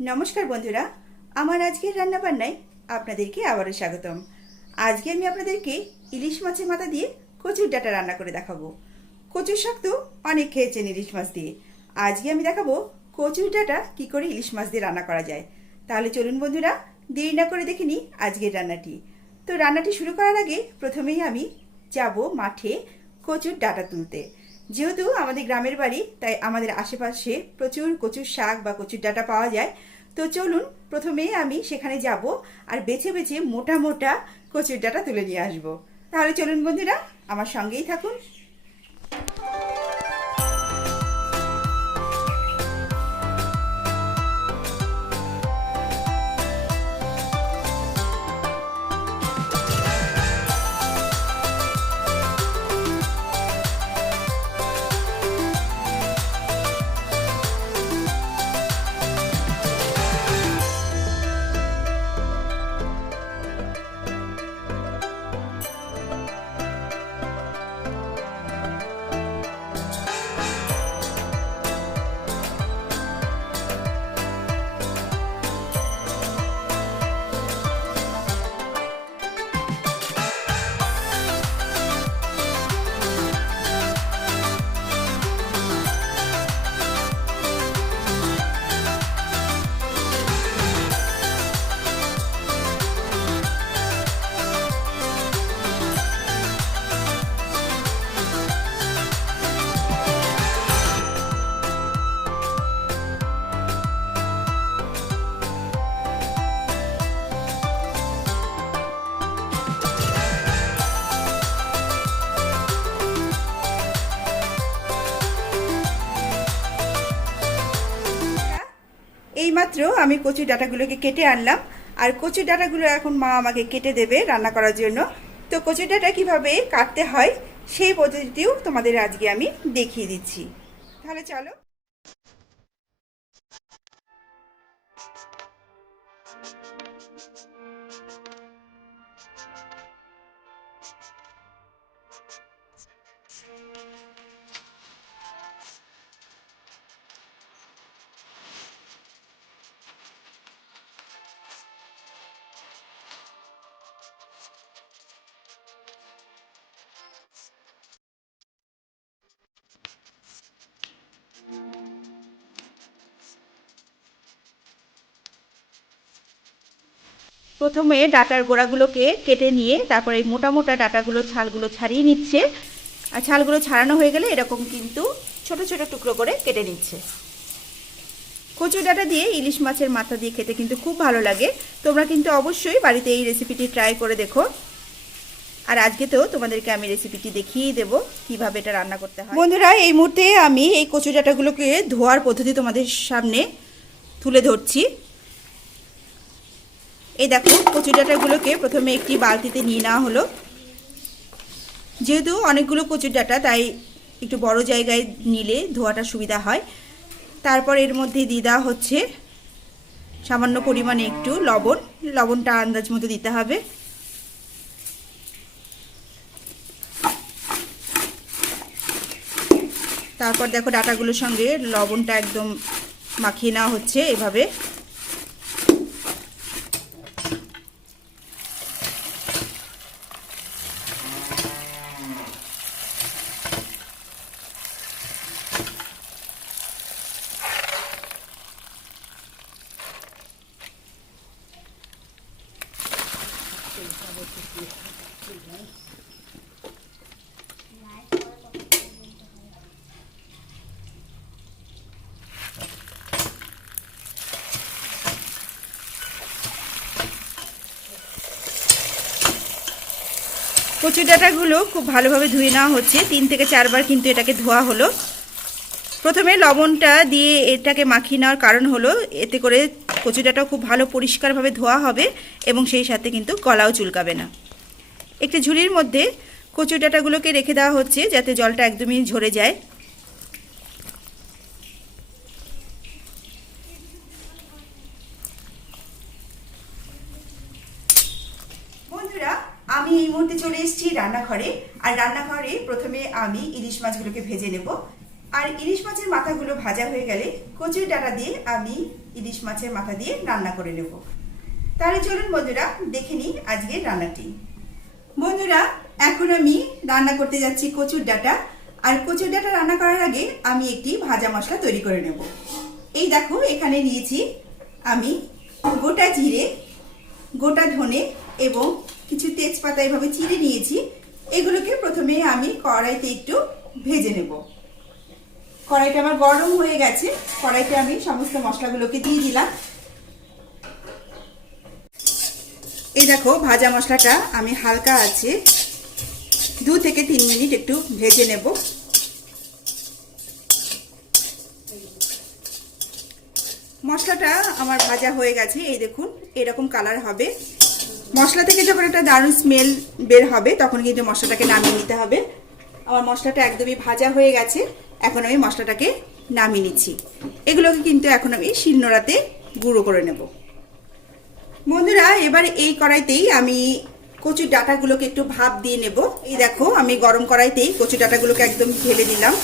নমস্কার বন্ধুরা, আমার আজকের রান্নাবান্নায় আপনাদেরকে আবারও স্বাগতম। আজকে আমি আপনাদেরকে ইলিশ মাছের মাথা দিয়ে কচুর ডাঁটা রান্না করে দেখাবো। কচুর শাক তো অনেক খেয়েছেন ইলিশ মাছ দিয়ে। আজকে আমি দেখাবো কচুর ডাঁটা কী করে ইলিশ মাছ দিয়ে রান্না করা যায়। তাহলে চলুন বন্ধুরা, দেরি না করে দেখে নিই আজকের রান্নাটি। তো রান্নাটি শুরু করার আগে প্রথমেই আমি যাব মাঠে কচুর ডাঁটা তুলতে। যেহেতু আমাদের গ্রামের বাড়ি, তাই আমাদের আশেপাশে প্রচুর কচুর শাক বা কচুর ডাঁটা পাওয়া যায়। তো চলুন প্রথমেই আমি সেখানে যাব আর বেছে বেছে মোটা মোটা কচুর ডাঁটা তুলে নিয়ে আসবো। তাহলে চলুন বন্ধুরা, আমার সঙ্গেই থাকুন। এইমাত্র আমি কচুর ডাঁটাগুলোকে কেটে আনলাম, আর কচুর ডাঁটাগুলো এখন মা আমাকে কেটে দেবে রান্না করার জন্য। তো কচুর ডাঁটা কীভাবে কাটতে হয় সেই পদ্ধতিটিও তোমাদের আজকে আমি দেখিয়ে দিচ্ছি। তাহলে চলো। প্রথমে ডাঁটার গোড়াগুলোকে কেটে নিয়ে তারপরে এই মোটা মোটা ডাঁটাগুলো ছালগুলো ছাড়িয়ে নিচ্ছে। আর ছালগুলো ছাড়ানো হয়ে গেলে এরকম কিন্তু ছোট ছোট টুকরো করে কেটে নিচ্ছে। কচুর ডাঁটা দিয়ে ইলিশ মাছের মাথা দিয়ে খেতে কিন্তু খুব ভালো লাগে। তোমরা কিন্তু অবশ্যই বাড়িতে এই রেসিপিটি ট্রাই করে দেখো। আর আজকে তো তোমাদেরকে আমি রেসিপিটি দেখিয়ে দেবো কিভাবে এটা রান্না করতে হয়। বন্ধুরা, এই মুহূর্তে আমি এই কচুর ডাঁটাগুলোকে ধোয়ার পদ্ধতি তোমাদের সামনে তুলে ধরছি। এই দেখো, কচুর ডাঁটাগুলোকে প্রথমে একটি বালতিতে নিয়ে নেওয়া হলো। যেহেতু অনেকগুলো কচুর ডাঁটা, তাই একটু বড় জায়গায় নিলে ধোয়াটা সুবিধা হয়। তারপর এর মধ্যে দিয়ে দেওয়া হচ্ছে সামান্য পরিমাণে একটু লবণ। লবণটা আন্দাজ মতো দিতে হবে। তারপর দেখো ডাঁটাগুলোর সঙ্গে লবণটা একদম মাখিয়ে নেওয়া হচ্ছে এভাবে। কচুর ডাঁটাগুলো খুব ভালোভাবে ধুয়ে নেওয়া হচ্ছে। 3 থেকে 4 বার কিন্তু এটাকে ধোয়া হলো। প্রথমে লবণটা দিয়ে এটাকে মাখিয়ে নেওয়ার কারণ হলো এতে করে কচুর ডাঁটা খুব ভালো পরিষ্কারভাবে ধোয়া হবে এবং সেই সাথে কিন্তু গলাও চুলকাবে না। একটি ঝুড়ির মধ্যে কচুর ডাঁটাগুলোকে রেখে দেওয়া হচ্ছে যাতে জলটা একদমই ঝরে যায়। বন্ধুরা, আমি এই মুহূর্তে চলে এসেছি রান্নাঘরে। আর রান্নাঘরে প্রথমে আমি ইলিশ মাছগুলোকে ভেজে নেব। আর ইলিশ মাছের মাথাগুলো ভাজা হয়ে গেলে কচুর ডাঁটা দিয়ে আমি ইলিশ মাছের মাথা দিয়ে রান্না করে নেব। তাহলে চলুন বন্ধুরা দেখে নিই আজকের রান্নাটি। বন্ধুরা এখন আমি রান্না করতে যাচ্ছি কচুর ডাঁটা। আর কচুর ডাঁটা রান্না করার আগে আমি একটি ভাজা মশলা তৈরি করে নেব। এই দেখো এখানে নিয়েছি আমি গোটা জিরে, গোটা ধনে এবং কিছু তেজপাতা এভাবে চিড়ে নিয়েছি। এগুলোকে প্রথমে আমি কড়াইতে একটু ভেজে নেব। কড়াইটা আমার গরম হয়ে গেছে, কড়াইতে আমি সমস্ত মশলাগুলোকে দিয়ে দিলাম। এই দেখো ভাজা মশলাটা আমি হালকা আছে 2 থেকে 3 মিনিট একটু ভেজে নেব। মশলাটা আমার ভাজা হয়ে গেছে, এই দেখুন এরকম কালার হবে। মশলা থেকে যখন একটা দারুণ স্মেল বের হবে তখন কিন্তু মশলাটাকে নামিয়ে নিতে হবে। আমার মশলাটা একদমই ভাজা হয়ে গেছে, এখন আমি মশলাটাকে নামিয়ে নিচ্ছি। এগুলোকে কিন্তু এখন আমি শিলনোড়াতে গুঁড়ো করে নেব। বন্ধুরা এবার এই কড়াইতেই আমি কচুর ডাঁটাগুলোকে একটু ভাপ দিয়ে নেব। এই দেখো আমি গরম কড়াইতেই কচুর ডাঁটাগুলোকে একদম ঢেলে দিলাম।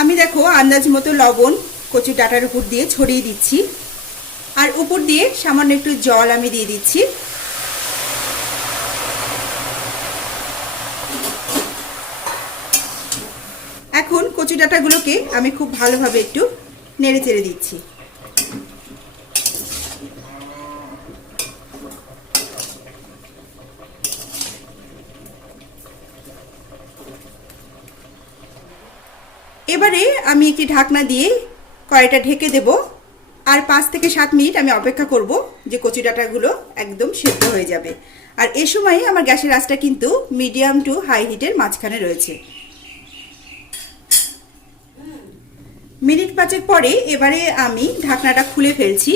আমি দেখো আন্দাজ মতো লবণ কচুর ডাঁটার উপর দিয়ে ছড়িয়ে দিচ্ছি, আর উপর দিয়ে সামান্য একটু জল আমি দিয়ে দিচ্ছি। এখন কচু ডাঁটাগুলোকে আমি খুব ভালোভাবে একটু নেড়ে চেড়ে দিচ্ছি। এবারে আমি একটি ঢাকনা দিয়ে কড়াইটা ঢেকে দেব, আর 5 থেকে 7 মিনিট আমি অপেক্ষা করব যে কচু ডাঁটাগুলো একদম সেদ্ধ হয়ে যাবে। আর এ সময় আমার গ্যাসের আঁচটা কিন্তু মিডিয়াম টু হাই হিটের মাঝখানে রয়েছে। মিনিট 5 পরে এবারে আমি ঢাকনাটা খুলে ফেলছি।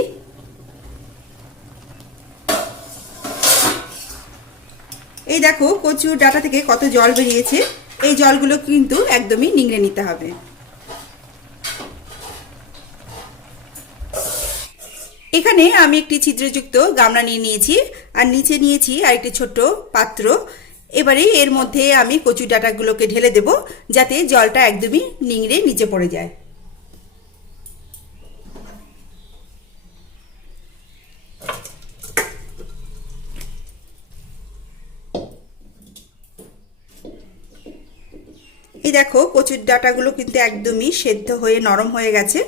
এই দেখো কচুর ডাঁটা থেকে কত জল বেরিয়েছে, এই জলগুলো কিন্তু একদমই নিংড়ে নিতে হবে। এখানে আমি একটি ছিদ্রযুক্ত গামলা নিয়ে নিয়েছি, আর নিচে নিয়েছি আরেকটি ছোট্ট পাত্র। এবারে এর মধ্যে আমি কচুর ডাঁটাগুলোকে ঢেলে দেব, যাতে জলটা একদমই নিংড়ে নিচে পড়ে যায়। এই দেখো কচুর ডাঁটাগুলো কিন্তু একদমই সেদ্ধ হয়ে নরম হয়ে গেছে,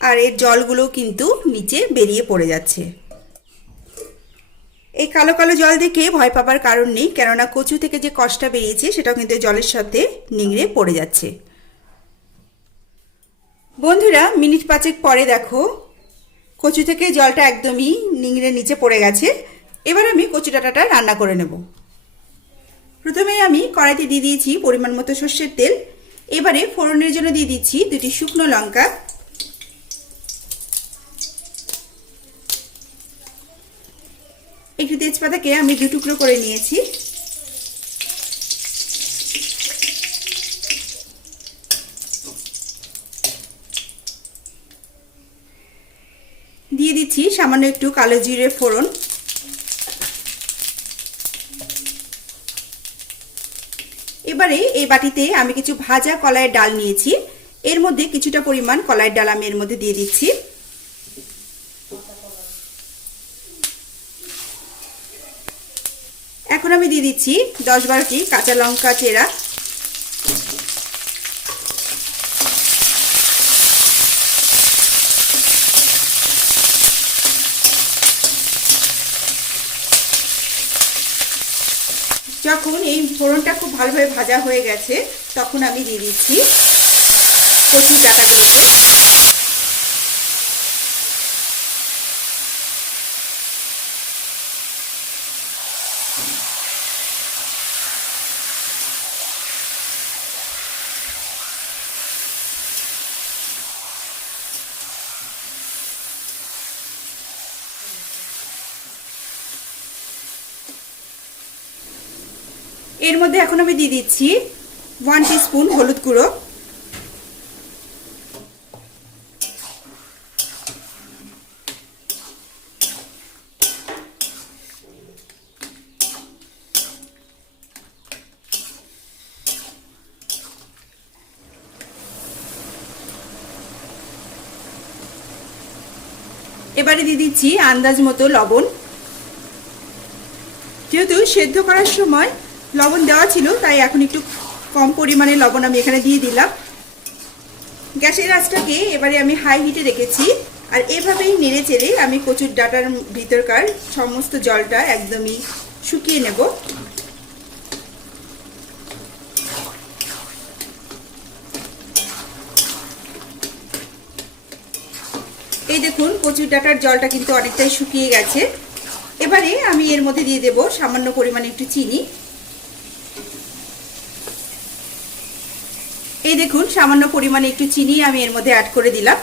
আর এর জলগুলো কিন্তু নিচে বেরিয়ে পড়ে যাচ্ছে। এই কালো কালো জল দেখে ভয় পাবার কারণ নেই, কেননা কচু থেকে যে কষটা বেরিয়েছে সেটাও কিন্তু জলের সাথে নিংড়ে পড়ে যাচ্ছে। বন্ধুরা মিনিট 5 পরে দেখো কচু থেকে জলটা একদমই নিংড়ে নিচে পড়ে গেছে। এবার আমি কচু ডাঁটাটা রান্না করে নেব। প্রথমে আমি কড়াইতে দিয়ে দিয়েছি পরিমাণ মতো সর্ষের তেল। এবারে ফোড়নের জন্য দিয়ে দিচ্ছি 2টি শুকনো লঙ্কা, একটি তেজপাতাকে আমি 2 টুকরো করে নিয়েছি। দিয়ে দিচ্ছি সামান্য একটু কালো জিরে ফোড়ন। এবারে এই বাটিতে আমি কিছু ভাজা কলাইয়ের ডাল নিয়েছি, এর মধ্যে কিছুটা পরিমাণ কলাইয়ের ডাল আমি এর মধ্যে দিয়ে দিচ্ছি। এখন আমি দিয়ে দিচ্ছি 10-12টি কাঁচা লঙ্কা চেরা। যখন এই ফোড়নটা খুব ভালোভাবে ভাজা হয়ে গেছে তখন আমি দিয়ে দিচ্ছি কচু ডাঁটাগুলোকে। এর মধ্যে এখন আমি দিয়ে দিচ্ছি 1 টিস্পুন হলুদ গুঁড়ো, এবারে দিয়ে দিচ্ছি আন্দাজ মতো লবণ। যেহেতু সেদ্ধ করার সময় লবণ দেওয়া ছিল, তাই এখন একটু কম পরিমাণে লবণ আমি এখানে দিয়ে দিলাম। গ্যাসের আঁচটাকে এবারে আমি হাই হিটে রেখেছি, আর এভাবেই নেড়ে চেড়ে আমি কচুর ডাঁটার ভিতরকার সমস্ত জলটা একদমই শুকিয়ে নেব। এই দেখুন, কচুর ডাঁটার জলটা কিন্তু অনেকটাই শুকিয়ে গেছে। এবারে আমি এর মধ্যে দিয়ে দেব সামান্য পরিমাণে একটু চিনি। এই দেখুন, সামান্য পরিমাণে একটু চিনি আমি এর মধ্যে অ্যাড করে দিলাম।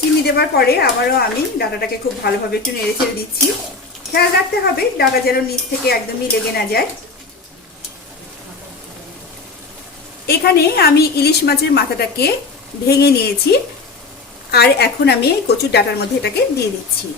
চিনি দেওয়ার পরে আবারও আমি ডাঁটাটাকে খুব ভালোভাবে একটু নেড়ে ছেড়ে দিচ্ছি। খেয়াল রাখতে হবে ডাঁটা যেন নিচ থেকে একদমই লেগে না যায়। এখানে আমি ইলিশ মাছের মাথাটাকে ভেঙে নিয়েছি, আর এখন আমি কচুর ডাঁটার মধ্যে এটাকে দিয়ে দিচ্ছি।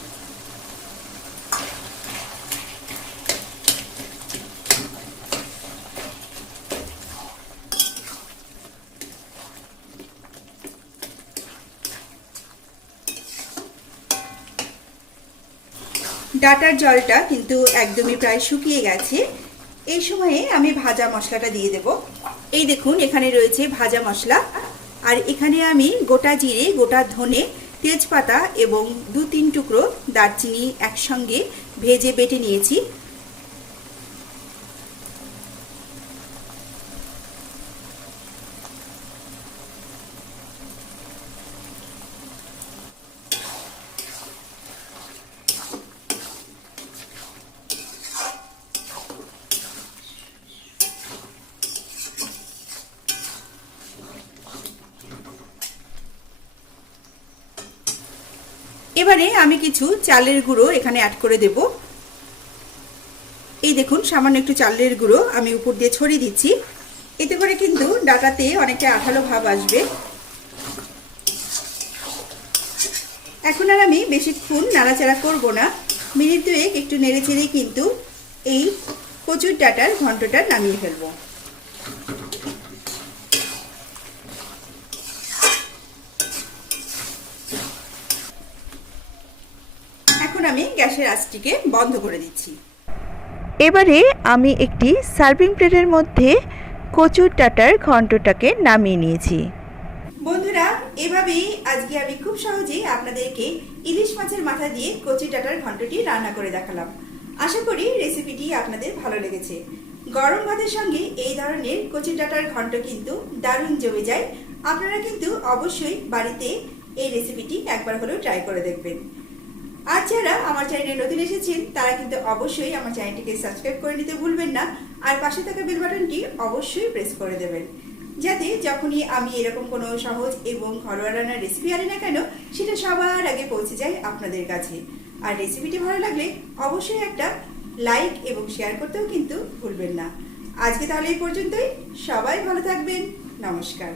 ডাঁটার জলটা কিন্তু একদমই প্রায় শুকিয়ে গেছে। এই সময়ে আমি ভাজা মশলাটা দিয়ে দেব। এই দেখুন, এখানে রয়েছে ভাজা মশলা, আর এখানে আমি গোটা জিরে, গোটা ধনে, তেজপাতা এবং 2-3 টুকরো দারচিনি একসঙ্গে ভেজে বেটে নিয়েছি। এবারে আমি কিছু চালের গুঁড়ো এখানে অ্যাড করে দেব। এই দেখুন, সামান্য একটু চালের গুঁড়ো আমি উপর দিয়ে ছড়িয়ে দিচ্ছি। এতে করে কিন্তু ডাঁটাতে অনেকটা আঠালো ভাব আসবে। এখন আর আমি বেশিক্ষণ নাড়াচাড়া করব না, মিনিট 2 একটু নেড়ে চেড়েই কিন্তু এই কচুর ডাঁটার ঘন্টটা নামিয়ে ফেলবো। এখন আমি গ্যাসের আঁচটিকে বন্ধ করে দিচ্ছি। এবারে আমি একটি সার্ভিং প্লেটের মধ্যে কচুর ডাঁটার ঘন্টটাকে নামিয়ে নিয়েছি। বন্ধুরা, এভাবেই আজকে আমি খুব সহজেই আপনাদেরকে ইলিশ মাছের মাথা দিয়ে কচুর ডাঁটার ঘন্টটি রান্না করে দেখালাম। আশা করি রেসিপিটি আপনাদের ভালো লেগেছে। গরম ভাতের সঙ্গে এই ধরনের কচুর ডাঁটার ঘন্ট কিন্তু দারুণ জমে যায়। আপনারা কিন্তু অবশ্যই বাড়িতে এই রেসিপিটি একবার হলেও ট্রাই করে দেখবেন। আর যারা আমার চ্যানেলে নতুন এসেছেন তারা কিন্তু অবশ্যই আমার চ্যানেলটিকে সাবস্ক্রাইব করে নিতে ভুলবেন না, আর পাশে থাকা বেল বাটনটি অবশ্যই প্রেস করে দেবেন, যাতে যখনই আমি এরকম কোনো সহজ এবং ঘরোয়া রান্নার রেসিপি আনি না কেন সেটা সবার আগে পৌঁছে যায় আপনাদের কাছে। আর রেসিপিটি ভালো লাগলে অবশ্যই একটা লাইক এবং শেয়ার করতেও কিন্তু ভুলবেন না। আজকে তাহলে এই পর্যন্তই। সবাই ভালো থাকবেন। নমস্কার।